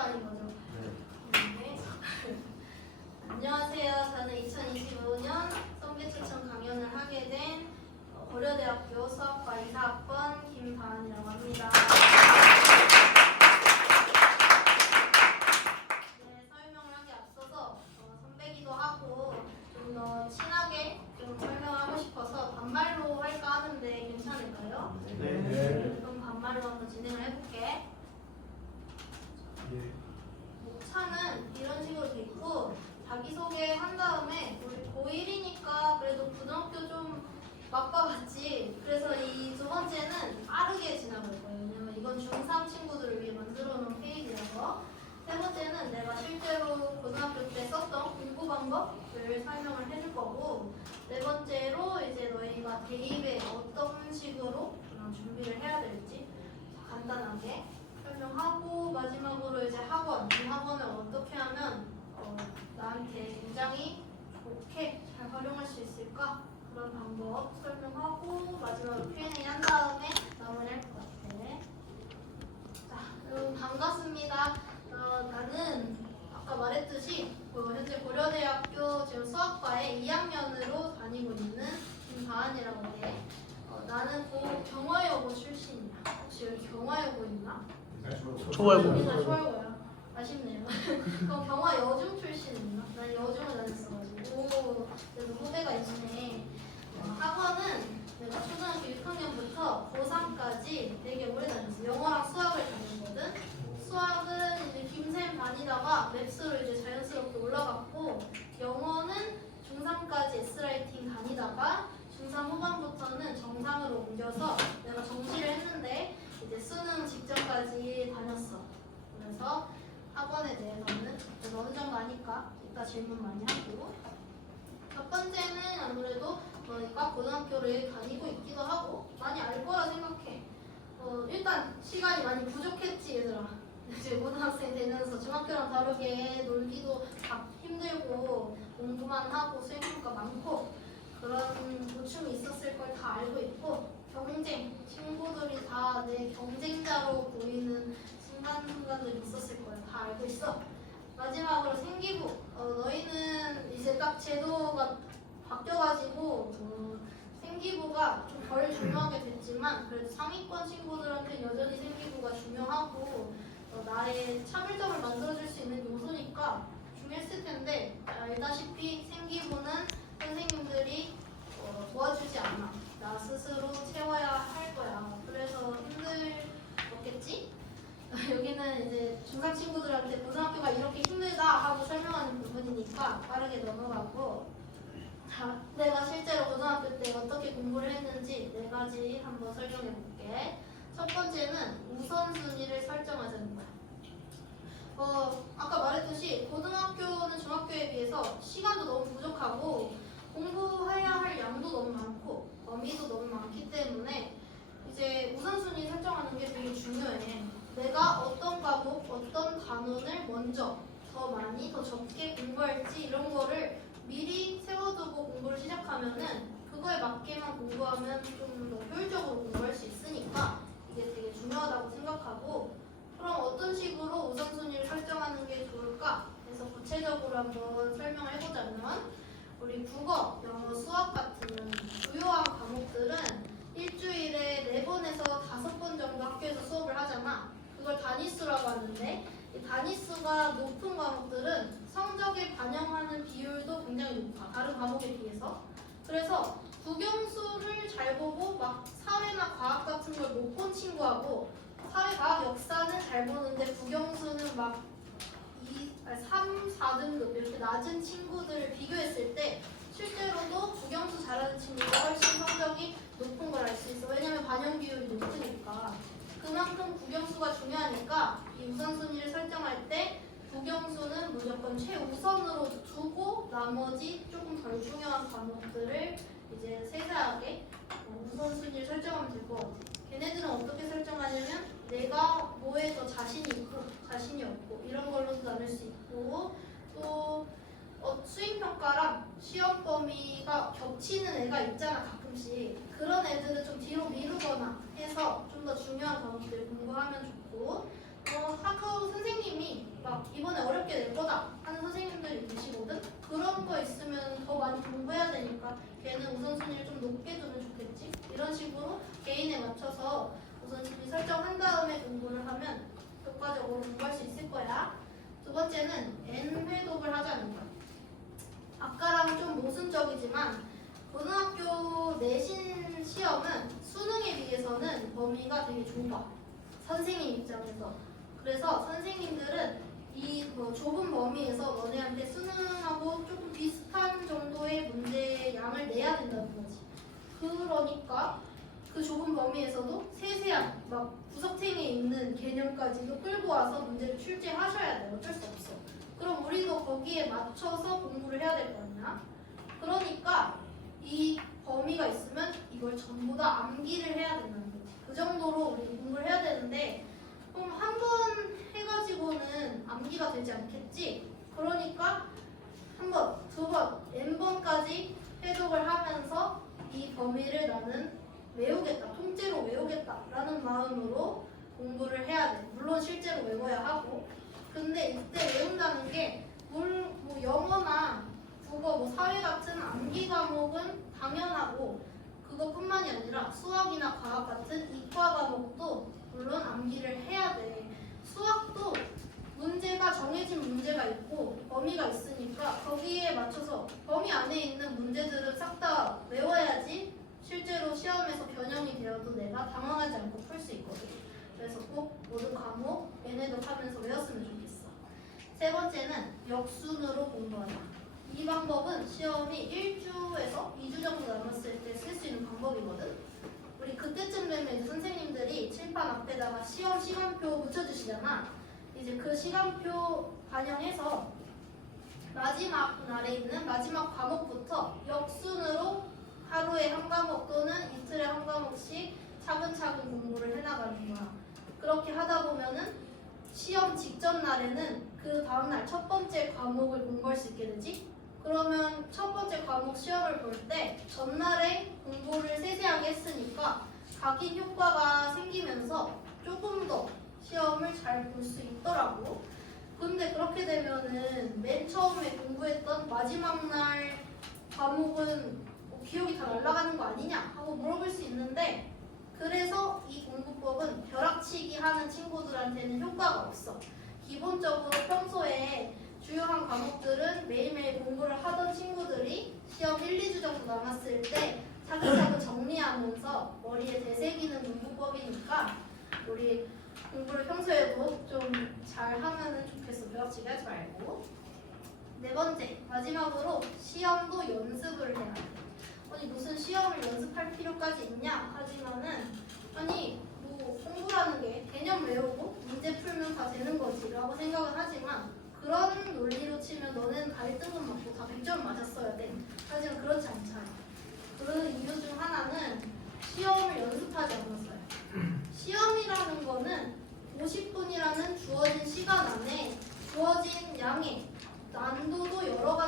반인 거죠? 네. 안녕하세요. 저는 2025년 선배추천 강연을 하게 된 고려대학교 수학과 2사학번 김다은이라고 합니다. 네, 설명을 하기 앞서서 선배기도 하고 좀 더 친하게 좀 설명하고 싶어서 반말로 할까 하는데 괜찮을까요? 네. 그럼 반말로 한번 진행을 해볼게. 차는 이런 식으로 돼 있고 자기소개 한 다음에 우리 고1이니까 그래도 고등학교 좀 맛봐봤지. 그래서 이 두 번째는 빠르게 지나갈 거예요. 왜냐면 이건 중3 친구들을 위해 만들어 놓은 페이지라서. 세 번째는 내가 실제로 고등학교 때 썼던 공부 방법을 설명을 해줄 거고, 네 번째로 이제 너희가 대입에 어떤 식으로 준비를 해야 될지 간단하게 설명하고, 마지막으로 이제 학원, 이 학원을 어떻게 하면 나한테 굉장히 좋게 잘 활용할 수 있을까? 그런 방법 설명하고 마지막으로 Q&A 한 다음에 마무리할 것 같아. 자, 여러분 반갑습니다. 나는 아까 말했듯이 현재 고려대학교 지금 수학과에 2학년으로 다니고 있는 김다은이라고 해. 나는 경화여고 출신이야. 혹시 여기 경화여고 있나? 초월고. 여기가 초월고야. 아쉽네요. 그럼 경화 여중 출신 있나? 난 여중을 다녔어가지고 그래도 후배가 있네. 학원은 내가 초등학교 6학년부터 고3까지 되게 오래 다녔어. 영어랑 수학을 다녔거든. 수학은 이제 김쌤 다니다가 맵스로 이제 자연스럽게 올라갔고, 영어는 중3까지 S라이팅 다니다가 중3 후반부터는 정상으로 옮겨서 내가 정시를 했는데 이제 수능 직전까지 다녔어. 그래서 학원에 대해서는 너 어느 정도 아니까 이따 질문 많이 하고, 첫 번째는 아무래도 너희가 고등학교를 다니고 있기도 하고 많이 알 거라 생각해. 일단 시간이 많이 부족했지 얘들아. 이제 고등학생 되면서 중학교랑 다르게 놀기도 힘들고 공부만 하고 수행평가 많고 그런 고충이 있었을 걸 다 알고 있고, 경쟁, 친구들이 다 내 경쟁자로 보이는 순간순간들이 있었을 걸 다 알고 있어. 마지막으로 생기부. 너희는 이제 딱 제도가 바뀌어가지고 생기부가 좀 덜 중요하게 됐지만 그래도 상위권 친구들한테 여전히 생기부가 중요하고 나의 차별점을 만들어줄 수 있는 요소니까 중요했을 텐데, 알다시피 생기부는 선생님들이 도와주지 않아. 나 스스로 채워야 할 거야. 그래서 힘들었겠지? 여기는 이제 중3 친구들한테 고등학교가 이렇게 힘들다 하고 설명하는 부분이니까 빠르게 넘어가고, 자, 내가 실제로 고등학교 때 어떻게 공부를 했는지 네 가지 한번 설명해 볼게. 첫 번째는 우선순위를 설정하자는 거야. 아까 말했듯이 고등학교는 중학교에 비해서 시간도 너무 부족하고 공부해야 할 양도 너무 많고 범위도 너무 많기 때문에 이제 우선순위 설정하는 게 되게 중요해. 내가 어떤 과목, 어떤 단원을 먼저 더 많이, 더 적게 공부할지 이런 거를 미리 세워두고 공부를 시작하면은 그거에 맞게만 공부하면 좀 더 효율적으로 공부할 수 있으니까 이게 되게 중요하다고 생각하고, 그럼 어떤 식으로 우선순위를 설정하는 게 좋을까? 그래서 구체적으로 한번 설명을 해보자면, 우리 국어, 영어, 수학 같은 주요한 과목들은 일주일에 4번에서 5번 정도 학교에서 수업을 하잖아. 그걸 단위수라고 하는데, 이 단위수가 높은 과목들은 성적에 반영하는 비율도 굉장히 높아. 다른 과목에 비해서. 그래서 국영수를 잘 보고 막 사회나 과학 같은 걸 못 본 친구하고 사회, 과학, 역사는 잘 보는데 국영수는 막 3, 4등급 이렇게 낮은 친구들을 비교했을 때 실제로도 국영수 잘하는 친구가 훨씬 성적이 높은 걸 알 수 있어. 왜냐면 반영 비율이 높으니까. 그만큼 국영수가 중요하니까 이 우선순위를 설정할 때 국영수는 무조건 최우선으로 두고 나머지 조금 덜 중요한 과목들을 이제 세세하게 우선순위를 설정하면 될 것 같아. 걔네들은 어떻게 설정하냐면 내가 뭐에 더 자신이 있고 자신이 없고 이런 걸로도 나눌 수 있고, 또 수행평가랑 시험 범위가 겹치는 애가 있잖아 가끔씩. 그런 애들은 좀 뒤로 미루거나 해서 좀 더 중요한 과목들을 공부하면 좋고, 학교 선생님이 어렵게 낼 거다 하는 선생님들이 계시거든. 그런 거 있으면 더 많이 공부해야 되니까 걔는 우선순위를 좀 높게 두면 좋겠지. 이런 식으로 개인에 맞춰서 우선순위 설정한 다음에 공부를 하면 효과적으로 공부할 수 있을 거야. 두 번째는 N회독을 하자는 거야. 아까랑 좀 모순적이지만 고등학교 내신 시험은 수능에 비해서는 범위가 되게 좁아. 선생님 입장에서. 그래서 선생님들은 이 좁은 범위에서 너네한테 수능하고 조금 비슷한 정도의 문제 양을 내야 된다는 거지. 그러니까 그 좁은 범위에서도 세세한 막 구석탱이에 있는 개념까지도 끌고 와서 문제를 출제하셔야 돼. 어쩔 수 없어. 그럼 우리도 거기에 맞춰서 공부를 해야 될 거 아니야? 그러니까 이 범위가 있으면 이걸 전부 다 암기를 해야 된다는 거지. 그 정도로 우리 공부를 해야 되는데 그럼 한 번 해가지고는 암기가 되지 않겠지? 그러니까 한 번, 두 번, n번까지 해독을 하면서 이 범위를 나는 외우겠다, 통째로 외우겠다라는 마음으로 공부를 해야 돼. 물론 실제로 외워야 하고. 근데 이때 외운다는 게 뭐 영어나 국어, 뭐 사회 같은 암기 과목은 당연하고 그것뿐만이 아니라 수학이나 과학 같은 이과 과목도 물론 암기를 해야 돼. 수학도 문제가 정해진 문제가 있고 범위가 있으니까 거기에 맞춰서 범위 안에 있는 문제들은 싹 다 외워야지 실제로 시험에서 변형이 되어도 내가 당황하지 않고 풀 수 있거든. 그래서 꼭 모든 과목 N회독 하면서 외웠으면 좋겠어. 세 번째는 역순으로 공부하자. 이 방법은 시험이 1주에서 2주 정도 남았을 때 쓸 수 있는 방법이거든. 우리 그때쯤 되면 이제 선생님들이 칠판 앞에다가 시험 시간표 붙여주시잖아. 이제 그 시간표 반영해서 마지막 날에 있는 마지막 과목부터 역순으로 하루에 한 과목 또는 이틀에 한 과목씩 차근차근 공부를 해나가는 거야. 그렇게 하다 보면은 시험 직전 날에는 그 다음날 첫 번째 과목을 공부할 수 있게 되지. 그러면 첫 번째 과목 시험을 볼 때 전날에 공부를 세세하게 했으니까 각인 효과가 생기면서 조금 더 시험을 잘 볼 수 있더라고. 근데 그렇게 되면은 맨 처음에 공부했던 마지막 날 과목은 기억이 다 날아가는 거 아니냐 하고 물어볼 수 있는데 그래서 이 공부법은 벼락치기 하는 친구들한테는 효과가 없어. 기본적으로 평소에 주요한 과목들은 매일매일 공부를 하던 친구들이 시험 1, 2주 정도 남았을 때 차근차근 정리하면서 머리에 되새기는 공부법이니까 우리 공부를 평소에도 좀 잘하면 좋겠어. 벼락치기 하지 말고. 네 번째, 마지막으로 시험도 연습을 해야 돼. 아니 무슨 시험을 연습할 필요까지 있냐 하지만은 아니 뭐 공부라는 게 개념 외우고 문제 풀면 다 되는 거지 라고 생각은 하지만 그런 논리로 치면 너는 다 1등급 맞고 다 100점 맞았어야 돼. 하지만 그렇지 않잖아. 그 이유 중 하나는 시험을 연습하지 않았어요. 시험이라는 거는 50분이라는 주어진 시간 안에 주어진 양의 난도도 여러 가지